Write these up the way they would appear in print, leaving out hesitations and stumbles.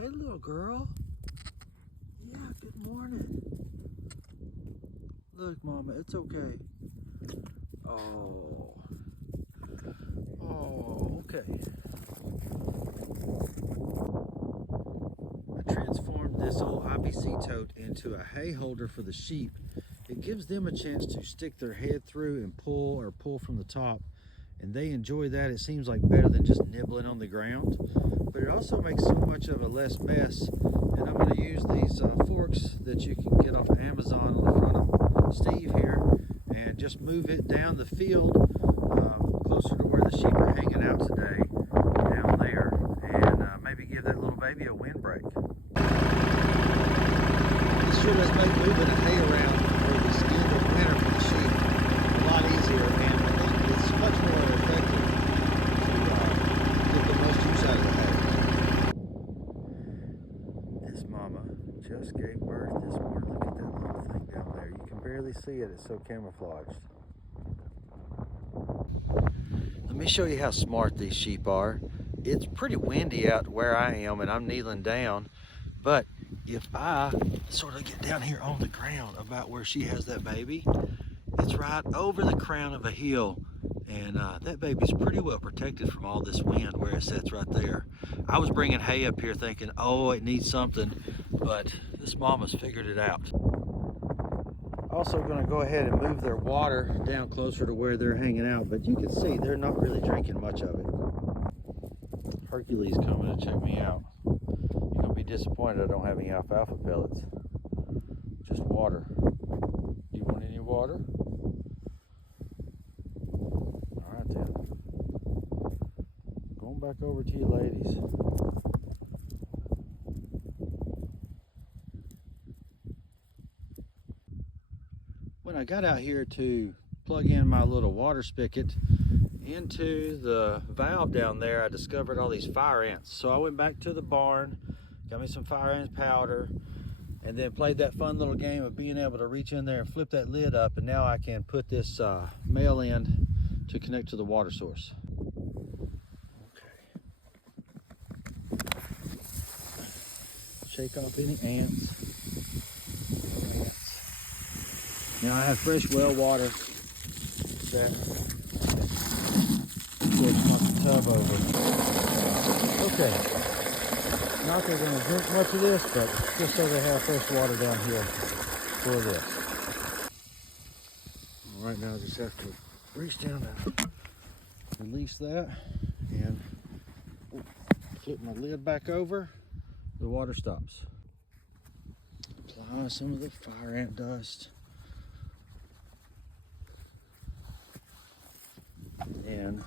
Hey, little girl. Yeah, good morning. Look, Mama, it's okay. Oh. Oh, okay. I transformed this old IBC tote into a hay holder for the sheep. It gives them a chance to stick their head through and pull from the top, and they enjoy that. It seems like better than just nibbling on the ground, but it also makes so much of a less mess. And I'm going to use these forks that you can get off Amazon on the front of Steve here, and just move it down the field closer to where the sheep are hanging out today, down there, and maybe give that little baby a windbreak. This sure does make moving the hay around for this end of winter for the sheep a lot easier, and I think it's much more effective to get the most use out of the hay. This mama just gave birth this morning. Look at that little thing down there. You can barely see it, it's so camouflaged. Let me show you how smart these sheep are. It's pretty windy out where I am, and I'm kneeling down, but if I sort of get down here on the ground about where she has that baby, it's right over the crown of a hill, and that baby's pretty well protected from all this wind where it sits right there. I was bringing hay up here thinking, oh, it needs something, but this mama's figured it out. Also going to go ahead and move their water down closer to where they're hanging out, but you can see they're not really drinking much of it. Hercules coming to check me out. You're going to be disappointed I don't have any alfalfa pellets. Just water. You want any water? All right then. Going back over to you ladies. When I got out here to plug in my little water spigot into the valve down there, I discovered all these fire ants. So I went back to the barn, got me some fire ant powder, and then played that fun little game of being able to reach in there and flip that lid up, and now I can put this male end to connect to the water source. Okay. Shake off any ants. Now I have fresh well water that just knock the tub over. Okay. Not they're going to drink much of this, but just so they have fresh water down here for this. All right, now I just have to reach down and release that and flip my lid back over. The water stops. Apply some of the fire ant dust. And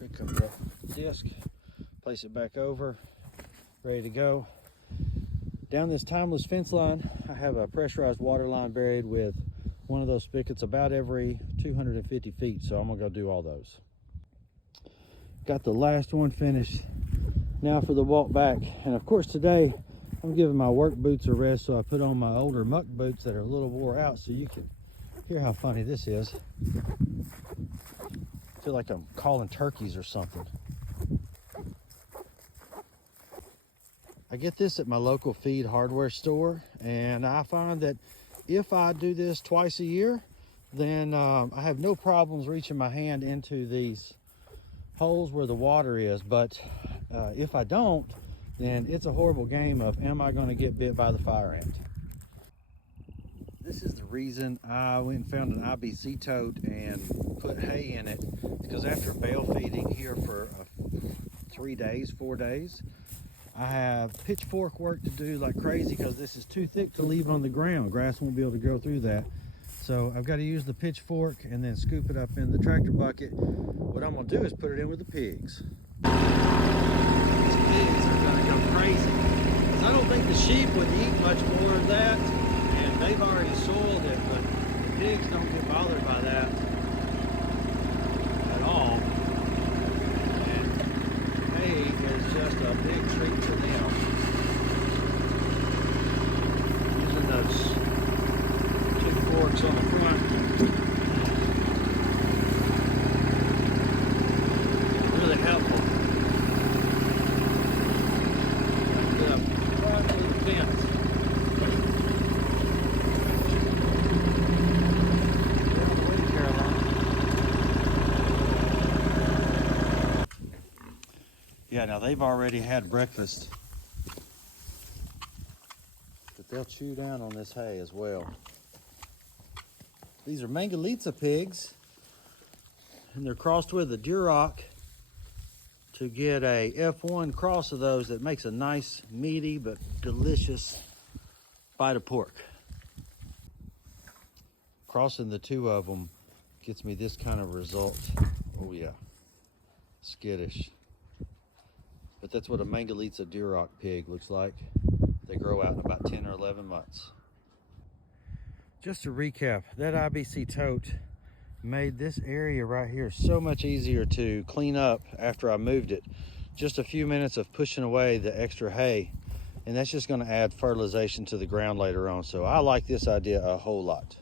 pick up the disc, place it back over, ready to go. Down this timeless fence line, I have a pressurized water line buried with one of those spigots about every 250 feet, so I'm gonna go do all those. Got the last one finished. Now for the walk back, and of course today I'm giving my work boots a rest, so I put on my older muck boots that are a little wore out, so you can hear how funny this is. I feel like I'm calling turkeys or something. I get this at my local feed hardware store, and I find that if I do this twice a year, then I have no problems reaching my hand into these holes where the water is. But if I don't, then it's a horrible game of, am I going to get bit by the fire ant? This is the reason I went and found an IBC tote and put hay in it, because after bale feeding here for 4 days, I have pitchfork work to do like crazy because this is too thick to leave on the ground. Grass won't be able to grow through that. So I've got to use the pitchfork and then scoop it up in the tractor bucket. What I'm going to do is put it in with the pigs. These pigs are going to go crazy. I don't think the sheep would eat much more of that. They've already soiled it, but the pigs don't get bothered by that at all. And hay is just a big treat to them. Using those two forks on the front, really helpful. Put up Yeah, now they've already had breakfast, but they'll chew down on this hay as well. These are Mangalitsa pigs, and they're crossed with a Duroc to get a F1 cross of those that makes a nice, meaty, but delicious bite of pork. Crossing the two of them gets me this kind of result. Oh yeah, skittish. But that's what a Mangalitsa Duroc pig looks like. They grow out in about 10 or 11 months. Just to recap, that IBC tote made this area right here so much easier to clean up after I moved it. Just a few minutes of pushing away the extra hay, and that's just going to add fertilization to the ground later on. So I like this idea a whole lot.